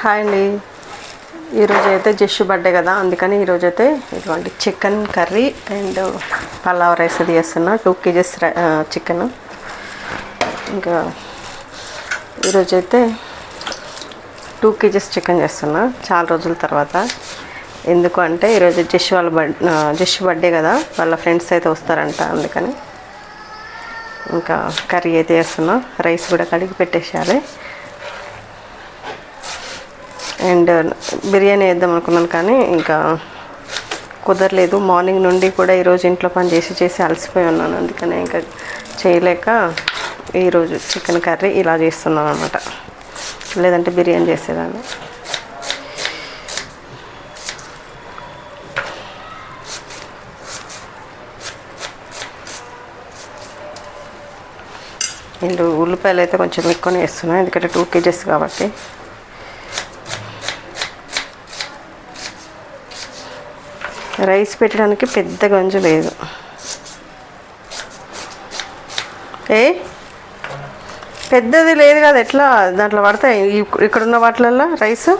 Hi అండి. ఈరోజు అయితే జస్ట్ బర్త్డే కదా అందుకని ఈరోజు అయితే ఇటువంటి chicken curry and pulao rice అది చేస్తున్నా టూ కేజెస్ చికెన్. ఇంకా ఈరోజు అయితే టూ కేజెస్ చికెన్ చేస్తున్నా చాలా రోజుల తర్వాత. ఎందుకు అంటే ఈరోజు జస్ట్ వాళ్ళ బర్త్ జస్ట్ బర్త్డే కదా వాళ్ళ ఫ్రెండ్స్ అయితే వస్తారంట అందుకని. ఇంకా కర్రీ అయితే చేస్తున్నా రైస్ కూడా కడిగి పెట్టేసేయాలి అండ్ బిర్యానీ వేద్దాం అనుకున్నాను కానీ ఇంకా కుదరలేదు. మార్నింగ్ నుండి కూడా ఈరోజు ఇంట్లో పని చేసి చేసి అలసిపోయి ఉన్నాను. అందుకనే ఇంకా చేయలేక ఈరోజు చికెన్ కర్రీ ఇలా చేస్తున్నాను అనమాట లేదంటే బిర్యానీ చేసేదాన్ని. అండ్ ఉల్లిపాయలు అయితే కొంచెం ఎక్కువనే వేస్తున్నాను ఎందుకంటే టూ కేజెస్ కాబట్టి. రైస్ పెట్టడానికి పెద్ద గంజు లేదు. ఏ? పెద్దది లేదు కదా ఎట్లా? దాంట్లో పడతాయి. ఇక్- ఇక్కడున్న వాటిలల్లో రైస్?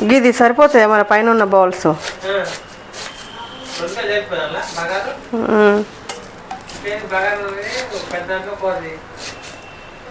ఇది సరిపోతాయి మన పైన ఉన్న బౌల్స్. పెద్ద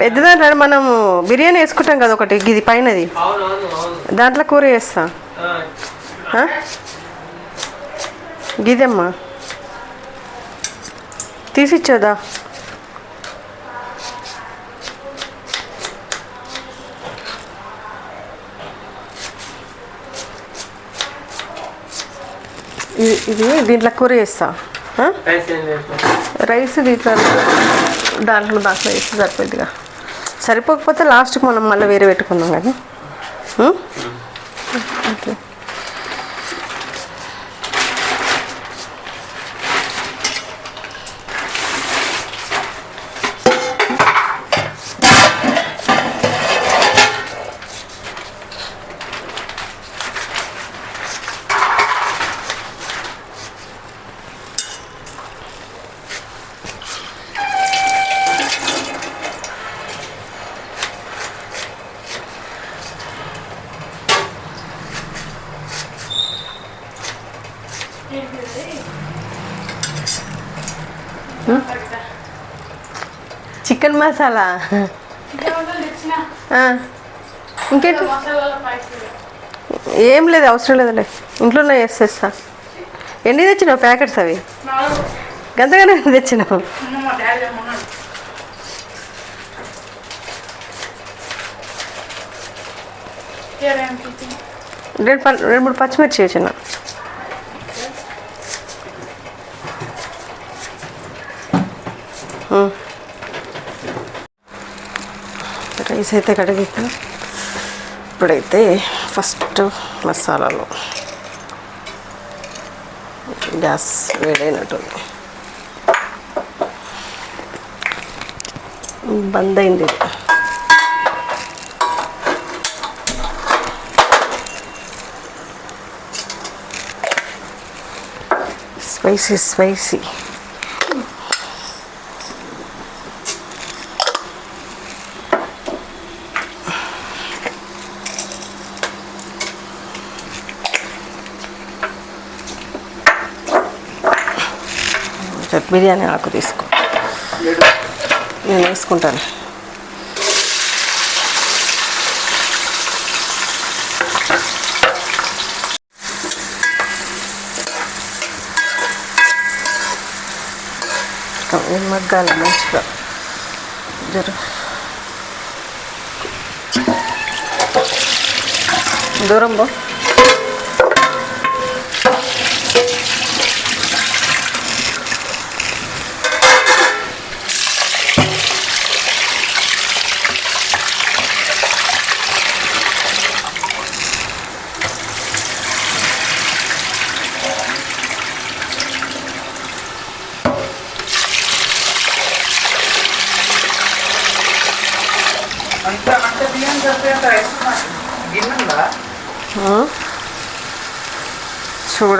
పెద్ద దాంట్లో మనము బిర్యానీ వేసుకుంటాం కదా ఒకటి ఇది పైనది. దాంట్లో కూర వేస్తా? గిదమ్మా. తీసిచ్చేదా? ఇది- ఇది దీంట్లో కూర వేస్తా? రైస్ దీంట్లో దాంట్లో దాంట్లో వేస్తే సరిపోద్దిగా సరిపోకపోతే లాస్ట్కి మనం మళ్ళీ వేరే పెట్టుకుందాం కానీ ఓకే. చికెన్ మసాలా. ఇంకేంటి? ఏం లేదు అవసరం లేదులే. ఇంట్లోనే చేసేస్తా. ఎన్ని తెచ్చినావు ప్యాకెట్స్ అవి? గంతగానే తెచ్చినావు. రెండు రెండు మూడు పచ్చిమిర్చి వచ్చిన రైస్ అయితే కడిగిక ఇప్పుడైతే ఫస్ట్ మసాలాలు. గ్యాస్ వేడైనట్టుంది. బంద్ అయింది స్పైసీ స్పైసీ. బిర్యానీ ఆకు తీసుకో. నేను వేసుకుంటాను. మగ్గాలి? మంచిగా జర. దూరం బో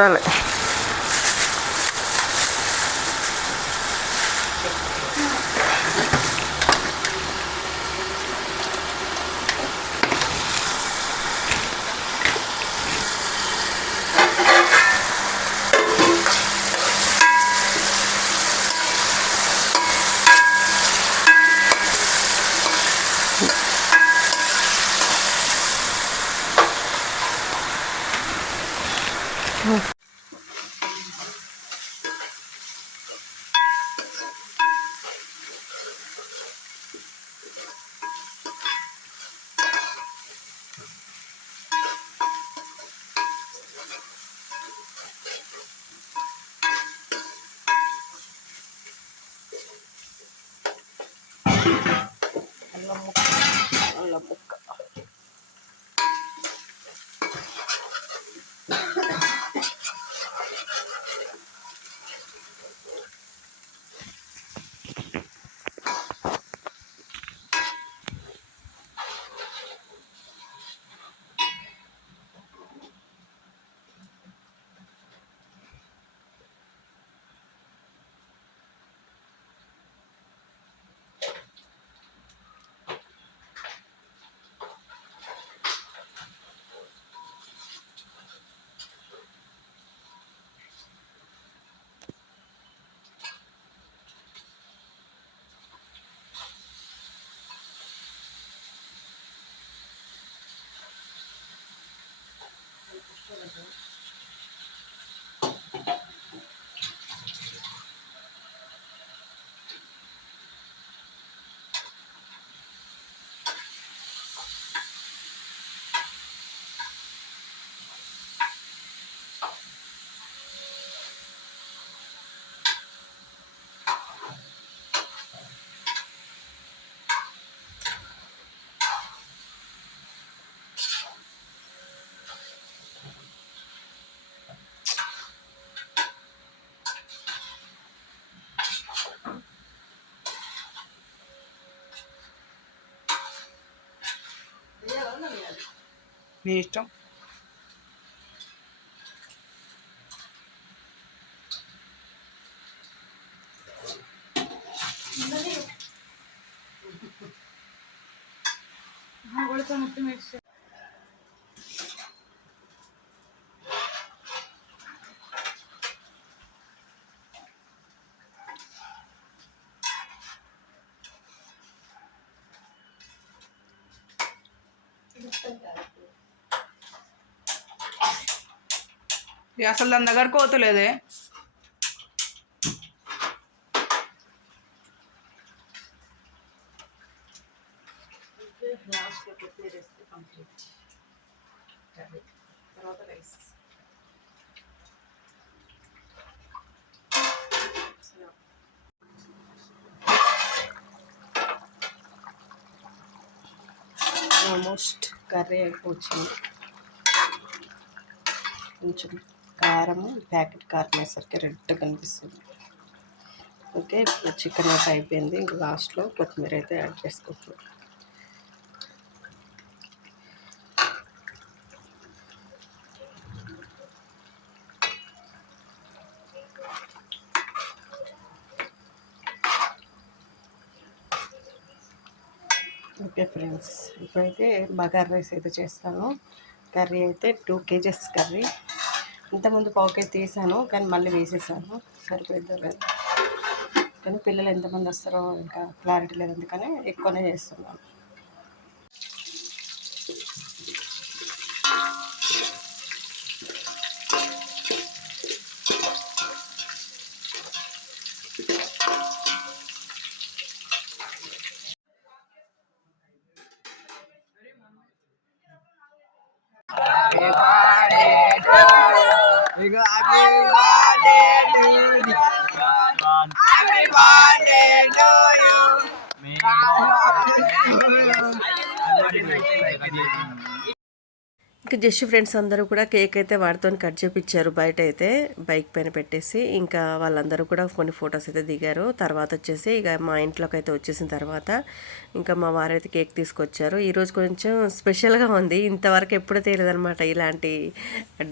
来 Alam mo. Ang lamok. জিনিসটা হ্যাঁ বলেছিলাম একটু মিক্স అసలు దాని దగ్గర కోతలేదే లాస్ట్లో కొత్తిమీర వేస్తే కంప్లీట్ కర్రీ తర్వాత రైస్ ఆల్మోస్ట్ కర్రీ అయిపోవచ్చింది కొంచెం కారం ప్యాకెట్ కారం వేసరికి రెడ్ కనిపిస్తుంది. ఓకే ఇప్పుడు చికెన్ అయితే అయిపోయింది. ఇంకా లాస్ట్లో కొత్తిమీర అయితే యాడ్ చేసుకోవచ్చు. ఓకే ఫ్రెండ్స్ ఇప్పుడైతే బగార్ రైస్ అయితే చేస్తాను. కర్రీ అయితే టూ కేజెస్ కర్రీ. ఇంతకుముందు పావు కేజీ తీసాను కానీ మళ్ళీ వేసేసాను. సరిపోయిందో లేదు? కానీ పిల్లలు ఎంతమంది వస్తారో ఇంకా క్లారిటీ లేదు అందుకని ఎక్కువనే చేస్తున్నాను. జస్ట్ ఫ్రెండ్స్ అందరూ కూడా కేక్ అయితే వాడితో కట్ చేపించారు బయట అయితే బైక్ పైన పెట్టేసి ఇంకా వాళ్ళందరూ కూడా కొన్ని ఫొటోస్ అయితే దిగారు. తర్వాత వచ్చేసి ఇక మా ఇంట్లోకి అయితే వచ్చేసిన తర్వాత ఇంకా మా వారైతే కేక్ తీసుకొచ్చారు. ఈరోజు కొంచెం స్పెషల్గా ఉంది. ఇంతవరకు ఎప్పుడు తెలియదనమాట ఇలాంటి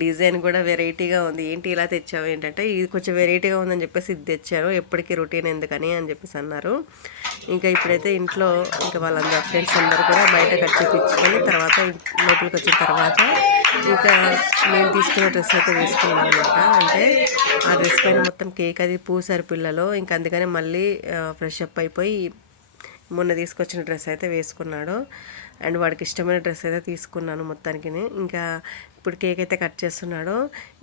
డిజైన్ కూడా వెరైటీగా ఉంది. ఏంటి ఇలా తెచ్చావు? ఏంటంటే ఇది కొంచెం వెరైటీగా ఉందని చెప్పేసి ఇది తెచ్చారు. ఎప్పటికీ రొటీన్ ఎందుకని అని చెప్పేసి అన్నారు. ఇంకా ఇప్పుడైతే ఇంట్లో ఇంకా వాళ్ళందరూ ఫ్రెండ్స్ అందరూ కూడా బయట కట్ చేపించుకొని తర్వాత లోపలికి వచ్చిన తర్వాత ఇంకా నేను తీసుకున్న డ్రెస్ అయితే వేసుకున్నాను అనమాట అంటే ఆ డ్రెస్ పైన మొత్తం కేక్ అది పూసారు పిల్లలు ఇంకా అందుకని మళ్ళీ ఫ్రెష్ అప్ అయిపోయి మొన్న తీసుకొచ్చిన డ్రెస్ అయితే వేసుకున్నాడు. అండ్ వాడికి ఇష్టమైన డ్రెస్ అయితే తీసుకున్నాను మొత్తానికి ఇంకా ఇప్పుడు కేక్ అయితే కట్ చేస్తున్నాడో.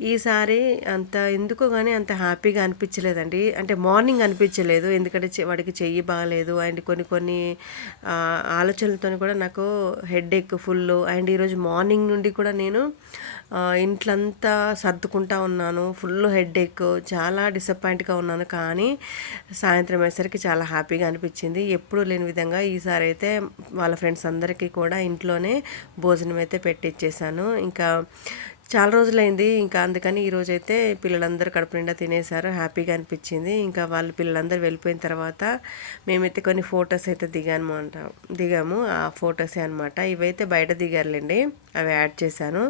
ఈసారి అంత ఎందుకో కానీ అంత హ్యాపీగా అనిపించలేదండి. అంటే మార్నింగ్ అనిపించలేదు. ఎందుకంటే వాడికి చెయ్యి బాగాలేదు. అండ్ కొన్ని కొన్ని ఆలోచనలతో కూడా నాకు హెడ్ ఎక్ ఫుల్. అండ్ ఈరోజు మార్నింగ్ నుండి కూడా నేను ఇంట్లంతా సర్దుకుంటా ఉన్నాను. ఫుల్ హెడ్ ఎక్ చాలా డిసప్పాయింట్గా ఉన్నాను. కానీ సాయంత్రం అయ్యేసరికి చాలా హ్యాపీగా అనిపించింది. ఎప్పుడూ లేని విధంగా ఈసారి అయితే వాళ్ళ ఫ్రెండ్స్ అందరికీ కూడా ఇంట్లోనే భోజనం అయితే పెట్టిచ్చేసాను. ఇంకా చాలా రోజులైంది. ఇంకా అందుకని ఈరోజు అయితే పిల్లలందరూ కడుపు నిండా తినేశారు. హ్యాపీగా అనిపించింది. ఇంకా వాళ్ళు పిల్లలందరూ వెళ్ళిపోయిన తర్వాత మేమైతే కొన్ని ఫొటోస్ అయితే దిగాము అంట దిగాము. ఆ ఫొటోసే అనమాట ఇవైతే బయట దిగారులేండి. అవి యాడ్ చేశాను.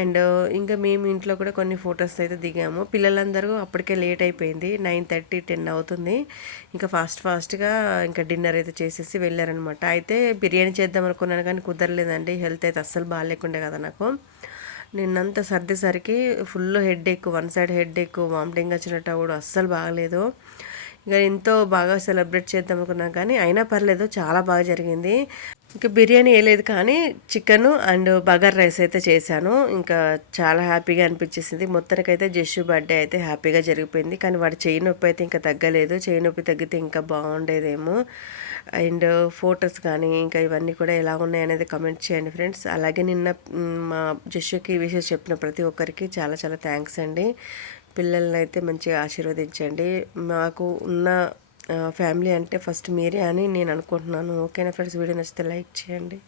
అండ్ ఇంకా మేము ఇంట్లో కూడా కొన్ని ఫొటోస్ అయితే దిగాము. పిల్లలందరూ అప్పటికే లేట్ అయిపోయింది. నైన్ థర్టీ టెన్ అవుతుంది. ఇంకా ఫాస్ట్ ఫాస్ట్గా ఇంకా డిన్నర్ అయితే చేసేసి వెళ్ళారనమాట అయితే బిర్యానీ చేద్దాం అనుకున్నాను కానీ కుదరలేదండి. హెల్త్ అయితే అస్సలు బాగాలేకుండే కదా నాకు. నిన్నంతా సర్దేసరికి ఫుల్ హెడ్ ఎక్కువ వన్ సైడ్ హెడ్ ఎక్కువ వామిటింగ్ వచ్చినట్టు కూడా అస్సలు బాగలేదు. ఇక ఎంతో బాగా సెలబ్రేట్ చేద్దాం అనుకున్నాం కానీ అయినా పర్లేదు చాలా బాగా జరిగింది. ఇంకా బిర్యానీ వేయలేదు కానీ చికెన్ అండ్ బగర్ రైస్ అయితే చేశాను. ఇంకా చాలా హ్యాపీగా అనిపించేసింది. మొత్తానికైతే జస్సు బర్త్డే అయితే హ్యాపీగా జరిగిపోయింది. కానీ వాడి చేయి నొప్పి అయితే ఇంకా తగ్గలేదు. చేయి నొప్పి తగ్గితే ఇంకా బాగుండేదేమో. అండ్ ఫొటోస్ కానీ ఇంకా ఇవన్నీ కూడా ఎలా ఉన్నాయి అనేది కమెంట్ చేయండి ఫ్రెండ్స్. అలాగే నిన్న మా జస్సుకి విషయం చెప్పిన ప్రతి ఒక్కరికి చాలా చాలా థ్యాంక్స్ అండి. పిల్లల్ని అయితే మంచిగా ఆశీర్వదించండి. మాకు ఉన్న ఫ్యామిలీ అంటే ఫస్ట్ మీరే అని నేను అనుకుంటున్నాను. ఓకేనా ఫ్రెండ్స్? వీడియో నచ్చితే లైక్ చేయండి.